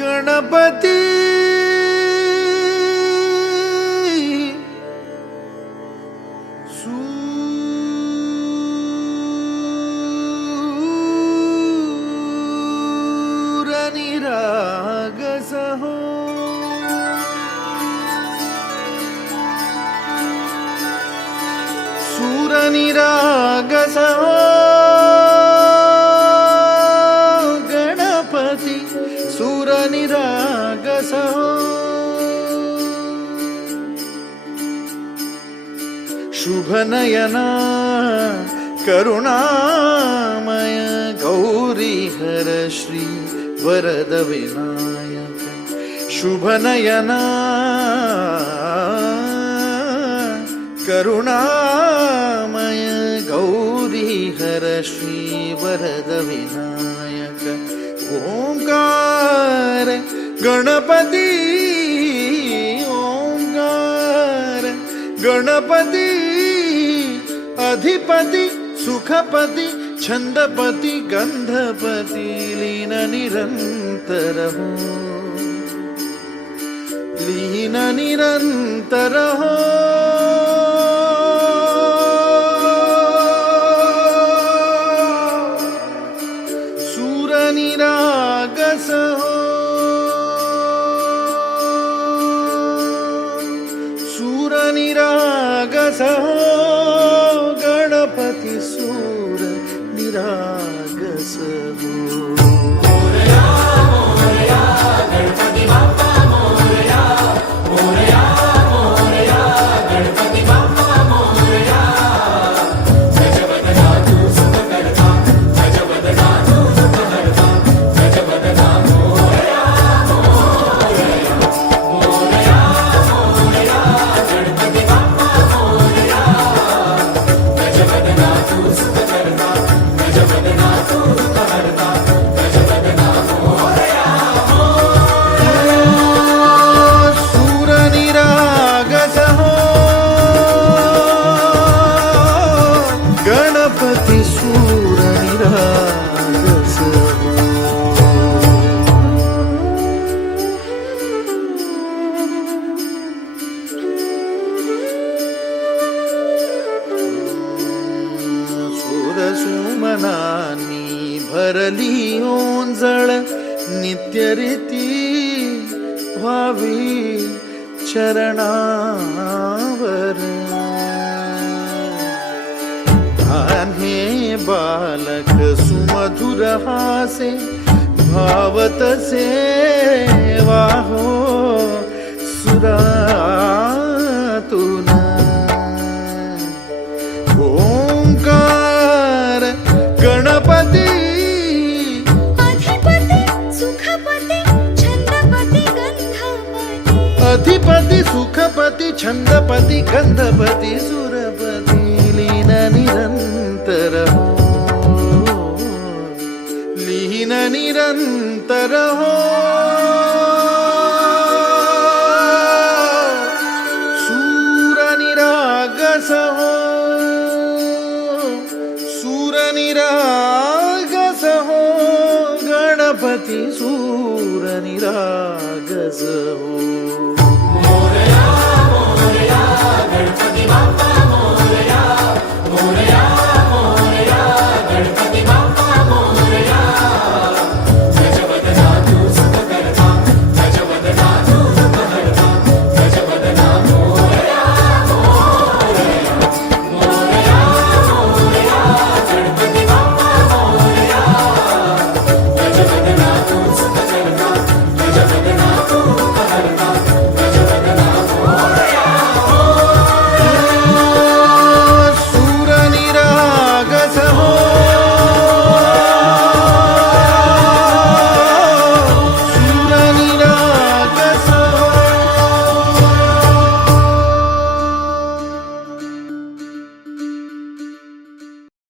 गणपती सूरनिरागस हो सूरनिरागस हो गणपती सूरनिरागस हो शुभनयना करुणामय गौरी हर श्री वरद विनायक शुभनयना करुणामय गौरी हर श्री वरद विनायक ओंकार गणपती ओंकार गणपती अधिपति सुखपति छंदपति गंधपति लीन निरंतर हो लीन निरंतर हो सूरनिरागस हो सूरनिरागस हो गणपति सूर निरागस हो मोरया मोरया गणपति बाप्पा मोरया मोरया मोरया गणपति बाप्पा मोरया गजवदना तू सुख करता गजवदना तू सुख करता गजवदना मोरया मोरया मोरया मोरया गणपति बाप्पा मोरया गजवदना तू सुख करता गजवदना तू सुख करता गजवदना मोरया सूरनिरागस हो गणपति सूरनिरागस हो सुमनानी भरली ओंजळ नित्यरीती व्हावी चरणावर हे बालक सुमधुर हासे भावत सेवा हो सुरातून ओंकार गणपती अधिपति सुखपति छंदपति गंधपति अधिपति सुखपति छंदपति गंधपति सुरपति लीन निरंतर हो लीन निरंतर हो सूरनिरागस हो सूरनिरागस हो गणपति सूरनिरागस हो मोरया मोरया गणपति बाप्पा